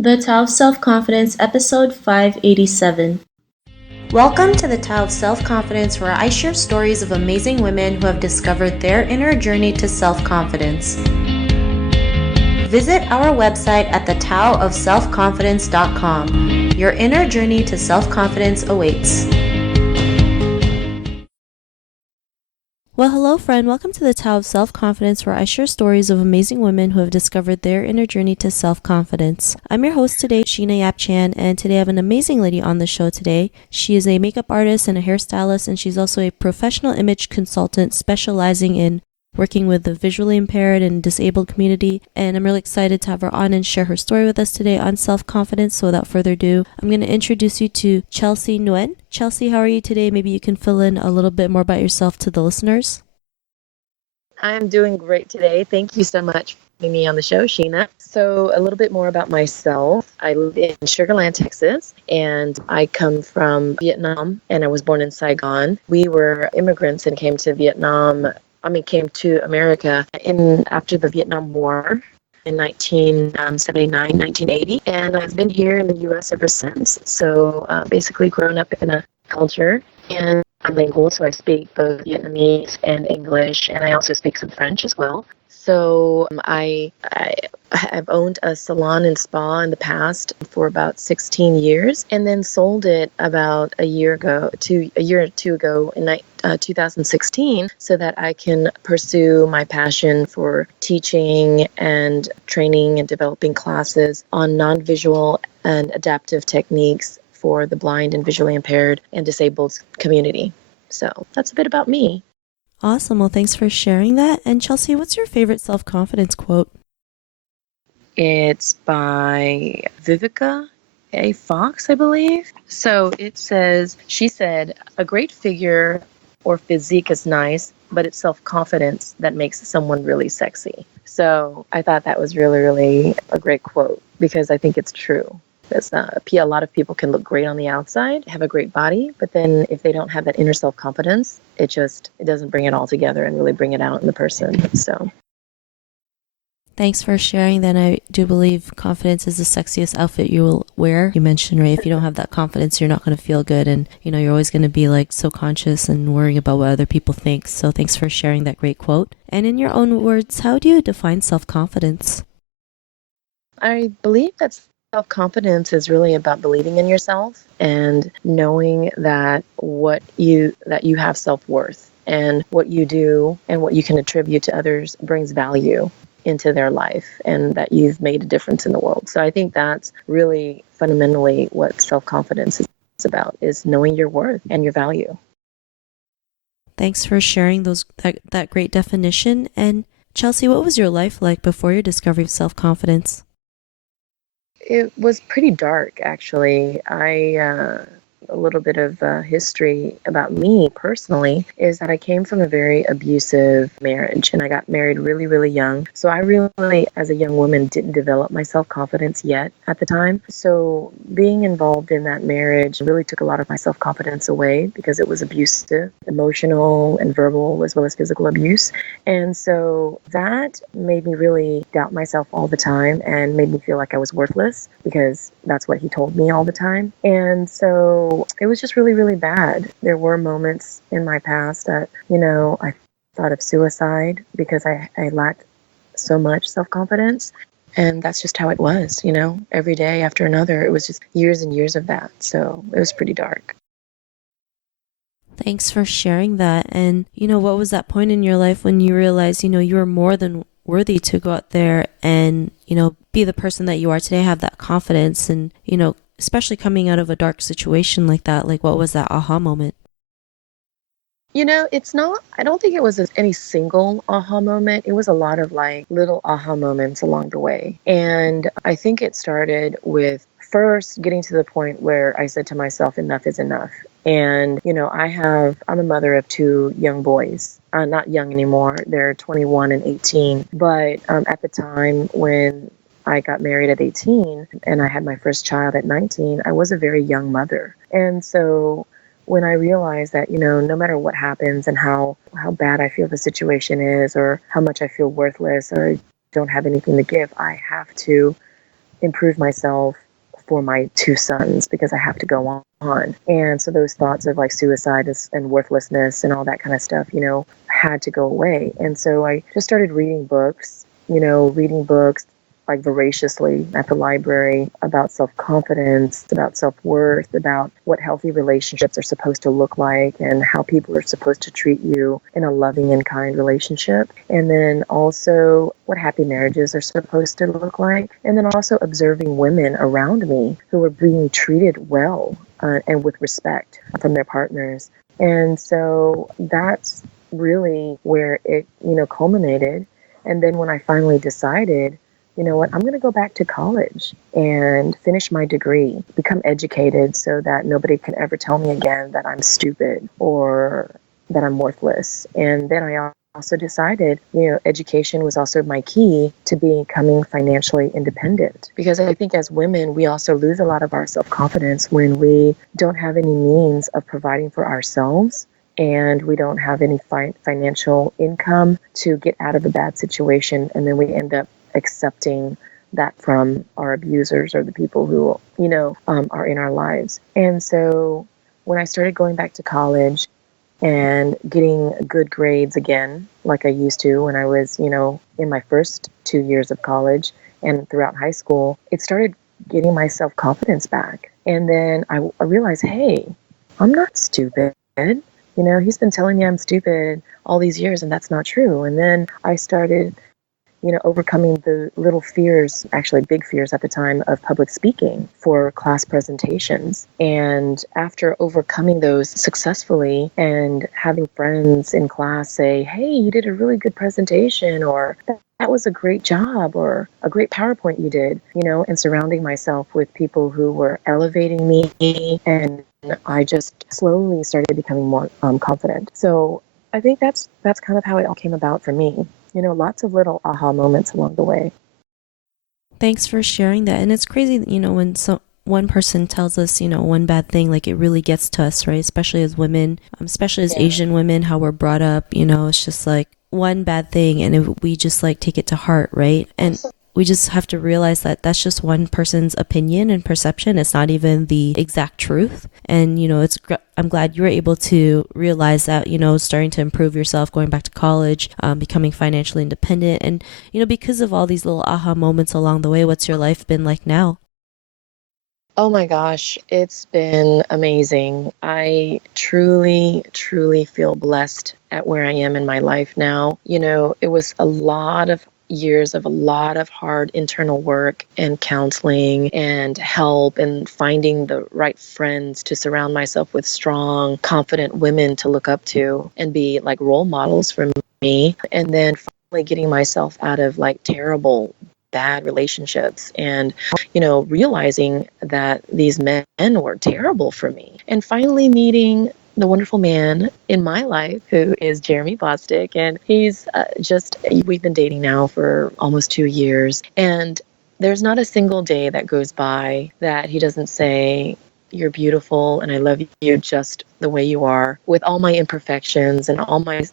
The Tao of Self-Confidence, episode 587. Welcome to the Tao of Self-Confidence, where I share stories of amazing women who have discovered their inner journey to self-confidence. Visit our website at thetaoofselfconfidence.com. Your inner journey to self-confidence awaits. Well, hello, friend. Welcome to the Tao of Self-Confidence, where I share stories of amazing women who have discovered their inner journey to self-confidence. I'm your host today, Sheena Yap Chan, and today I have an amazing lady on the show today. She is a makeup artist and a hairstylist, and she's also a professional image consultant specializing in working with the visually impaired and disabled community, and I'm really excited to have her on and share her story with us today on self-confidence. So without further ado, I'm going to introduce you to Chelsea Nguyen. Chelsea, how are you today? Maybe you can fill in a little bit more about yourself to the listeners. I'm doing great today. Thank you so much for having me on the show, Sheena. So a little bit more about myself. I live in Sugar Land, Texas, and I come from Vietnam, and I was born in Saigon. We were immigrants and came to America after the Vietnam War in 1979, 1980, and I've been here in the U.S. ever since. So basically grown up in a culture, and I'm bilingual, so I speak both Vietnamese and English, and I also speak some French as well. So I have owned a salon and spa in the past for about 16 years, and then sold it about a year or two ago in 2016, so that I can pursue my passion for teaching and training and developing classes on non-visual and adaptive techniques for the blind and visually impaired and disabled community. So that's a bit about me. Awesome. Well, thanks for sharing that. And Chelsea, what's your favorite self-confidence quote? It's by Vivica A. Fox, I believe. So it says, she said, "A great figure or physique is nice, but it's self-confidence that makes someone really sexy." So I thought that was really, really a great quote, because I think it's true. A lot of people can look great on the outside, have a great body, but then if they don't have that inner self-confidence, it doesn't bring it all together and really bring it out in the person. So thanks for sharing that. I do believe confidence is the sexiest outfit you will wear. You mentioned, right, if you don't have that confidence, you're not going to feel good, and you're always going to be like so conscious and worrying about what other people think. So thanks for sharing that great quote. And in your own words, how do you define self-confidence? I believe that self-confidence is really about believing in yourself and knowing that you have self-worth, and what you do and what you can attribute to others brings value into their life, and that you've made a difference in the world. So I think that's really fundamentally what self-confidence is about, is knowing your worth and your value. Thanks for sharing that great definition. And Chelsea, what was your life like before your discovery of self-confidence? It was pretty dark, actually. A little bit of history about me personally is that I came from a very abusive marriage, and I got married really, really young. So I really, as a young woman, didn't develop my self-confidence yet at the time. So being involved in that marriage really took a lot of my self-confidence away, because it was abusive, emotional and verbal, as well as physical abuse. And so that made me really doubt myself all the time, and made me feel like I was worthless, because that's what he told me all the time. And so it was just really, really bad. There were moments in my past that, I thought of suicide, because I lacked so much self-confidence. And that's just how it was, every day after another. It was just years and years of that. So it was pretty dark. Thanks for sharing that. And, what was that point in your life when you realized, you were more than worthy to go out there and, be the person that you are today, have that confidence, and, especially coming out of a dark situation like that? Like, what was that aha moment? I don't think it was any single aha moment. It was a lot of little aha moments along the way. And I think it started with first getting to the point where I said to myself, enough is enough. And, I'm a mother of two young boys, not young anymore. They're 21 and 18. But at the time when I got married at 18 and I had my first child at 19, I was a very young mother. And so when I realized that, no matter what happens and how bad I feel the situation is, or how much I feel worthless or don't have anything to give, I have to improve myself for my two sons because I have to go on. And so those thoughts of like suicide and worthlessness and all that kind of stuff, had to go away. And so I just started reading books, reading books like voraciously at the library about self-confidence, about self-worth, about what healthy relationships are supposed to look like and how people are supposed to treat you in a loving and kind relationship. And then also what happy marriages are supposed to look like. And then also observing women around me who were being treated well and with respect from their partners. And so that's really where it, culminated. And then when I finally decided, you know what, I'm going to go back to college and finish my degree, become educated so that nobody can ever tell me again that I'm stupid or that I'm worthless. And then I also decided, education was also my key to becoming financially independent. Because I think as women, we also lose a lot of our self-confidence when we don't have any means of providing for ourselves and we don't have any financial income to get out of a bad situation. And then we end up accepting that from our abusers or the people who, are in our lives. And so when I started going back to college and getting good grades again, like I used to when I was, in my first 2 years of college and throughout high school, it started getting my self-confidence back. And then I realized, hey, I'm not stupid. He's been telling me I'm stupid all these years, and that's not true. And then I started overcoming the little fears, actually big fears at the time, of public speaking for class presentations. And after overcoming those successfully and having friends in class say, hey, you did a really good presentation, or that was a great job, or a great PowerPoint you did, and surrounding myself with people who were elevating me, and I just slowly started becoming more confident. So I think that's kind of how it all came about for me. Lots of little aha moments along the way. Thanks for sharing that. And it's crazy, when one person tells us, one bad thing, like it really gets to us, right? Especially as women, especially as Asian women, how we're brought up, it's just like one bad thing and we just like take it to heart, right? And we just have to realize that that's just one person's opinion and perception. It's not even the exact truth. And, I'm glad you were able to realize that, starting to improve yourself, going back to college, becoming financially independent. And, because of all these little aha moments along the way, what's your life been like now? Oh my gosh, it's been amazing. I truly, truly feel blessed at where I am in my life now. It was a lot of years of a lot of hard internal work and counseling and help and finding the right friends to surround myself with strong, confident women to look up to and be like role models for me. And then finally getting myself out of like terrible, bad relationships and, realizing that these men were terrible for me. And finally meeting the wonderful man in my life who is Jeremy Bostic. And he's we've been dating now for almost 2 years. And there's not a single day that goes by that he doesn't say, you're beautiful and I love you just the way you are, with all my imperfections and all my,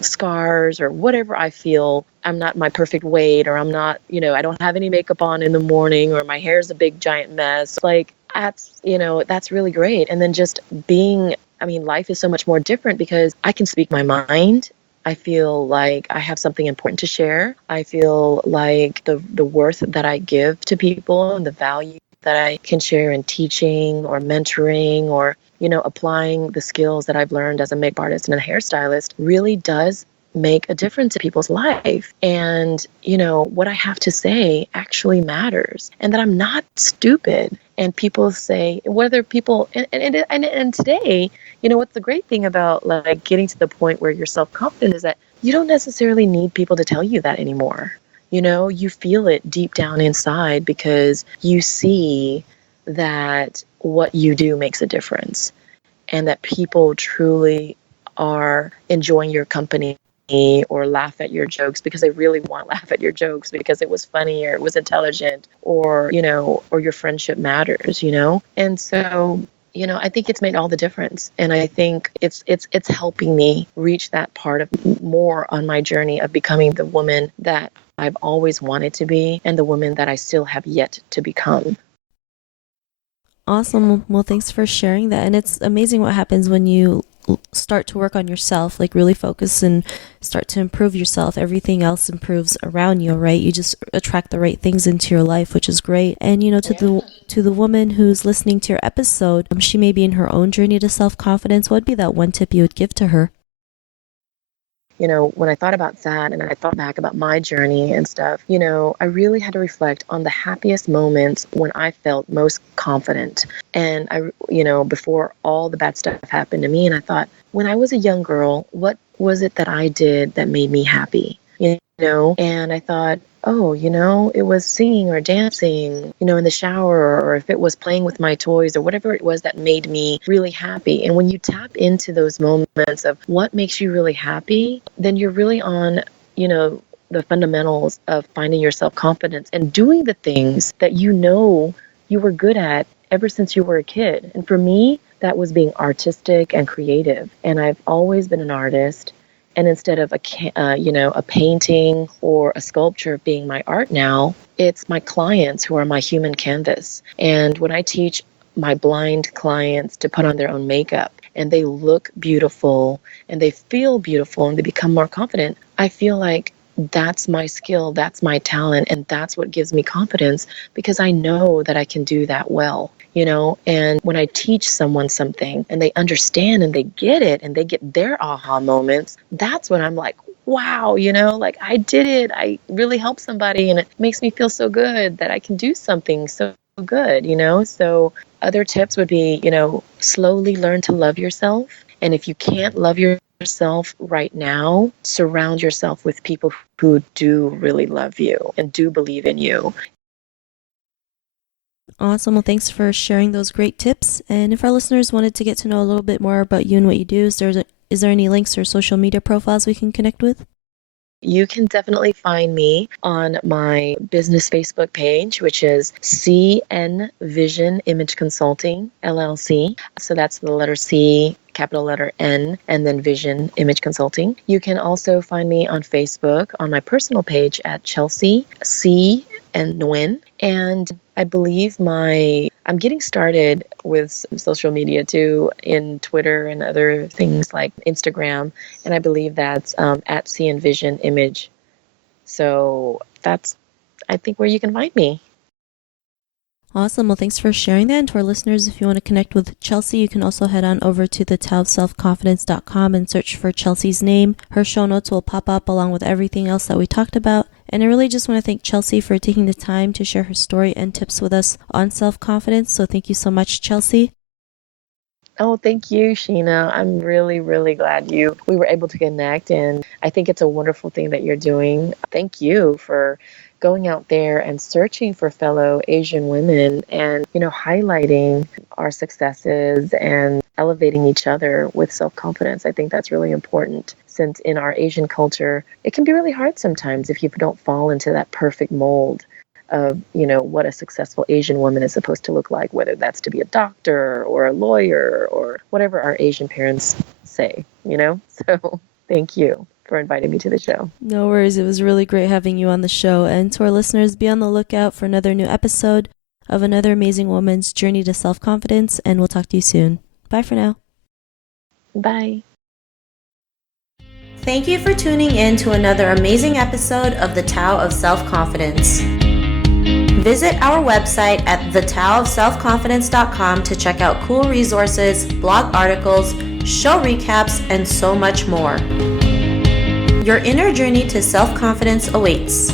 scars or whatever I feel. I'm not my perfect weight, or I'm not, I don't have any makeup on in the morning, or my hair's a big giant mess. Like that's really great. And then just life is so much more different because I can speak my mind. I feel like I have something important to share. I feel like the worth that I give to people and the value that I can share in teaching or mentoring or, applying the skills that I've learned as a makeup artist and a hairstylist really does make a difference in people's life. And, what I have to say actually matters, and that I'm not stupid. And people say, whether people, and today, what's the great thing about like getting to the point where you're self-confident is that you don't necessarily need people to tell you that anymore. You feel it deep down inside because you see that what you do makes a difference and that people truly are enjoying your company or laugh at your jokes because they really want to laugh at your jokes because it was funny or it was intelligent or, or your friendship matters, And so I think it's made all the difference. And I think it's helping me reach that part of more on my journey of becoming the woman that I've always wanted to be and the woman that I still have yet to become. Awesome. Well, thanks for sharing that. And it's amazing what happens when you start to work on yourself, like really focus and start to improve yourself. Everything else improves around you, right? You just attract the right things into your life, which is great. And to the woman who's listening to your episode, she may be in her own journey to self-confidence. What would be that one tip you would give to her? When I thought about that and I thought back about my journey and stuff, I really had to reflect on the happiest moments when I felt most confident. And before all the bad stuff happened to me, and I thought, when I was a young girl, what was it that I did that made me happy? And I thought, oh, it was singing or dancing, in the shower, or if it was playing with my toys or whatever it was that made me really happy. And when you tap into those moments of what makes you really happy, then you're really on, the fundamentals of finding your self-confidence and doing the things that you were good at ever since you were a kid. And for me, that was being artistic and creative. And I've always been an artist. And instead of a painting or a sculpture being my art now, it's my clients who are my human canvas. And when I teach my blind clients to put on their own makeup and they look beautiful and they feel beautiful and they become more confident, I feel like that's my skill, that's my talent, and that's what gives me confidence because I know that I can do that well. And when I teach someone something and they understand and they get it and they get their aha moments, that's when I'm like, wow, like I did it. I really helped somebody and it makes me feel so good that I can do something so good, So other tips would be, slowly learn to love yourself. And if you can't love yourself right now, surround yourself with people who do really love you and do believe in you. Awesome. Well, thanks for sharing those great tips. And if our listeners wanted to get to know a little bit more about you and what you do, is there any links or social media profiles we can connect with? You can definitely find me on my business Facebook page, which is CN Vision Image Consulting, LLC. So that's the letter C, capital letter N, and then Vision Image Consulting. You can also find me on Facebook on my personal page at Chelsea C and Nguyen. And I believe I'm getting started with social media too, in Twitter and other things like Instagram. And I believe that's at C and Vision Image. So that's, I think, where you can find me. Awesome. Well, thanks for sharing that. And to our listeners, if you want to connect with Chelsea, you can also head on over to thetowofselfconfidence.com and search for Chelsea's name. Her show notes will pop up along with everything else that we talked about. And I really just want to thank Chelsea for taking the time to share her story and tips with us on self-confidence. So thank you so much, Chelsea. Oh, thank you, Sheena. I'm really, really glad we were able to connect. And I think it's a wonderful thing that you're doing. Thank you for going out there and searching for fellow Asian women and, highlighting our successes and elevating each other with self-confidence. I think that's really important since in our Asian culture, it can be really hard sometimes if you don't fall into that perfect mold of, what a successful Asian woman is supposed to look like, whether that's to be a doctor or a lawyer or whatever our Asian parents say, So thank you for inviting me to the show. No worries. It was really great having you on the show. And to our listeners, be on the lookout for another new episode of another amazing woman's journey to self-confidence. And we'll talk to you soon. Bye for now. Bye. Thank you for tuning in to another amazing episode of The Tao of Self-Confidence. Visit our website at thetowofselfconfidence.com to check out cool resources, blog articles, show recaps, and so much more. Your inner journey to self-confidence awaits.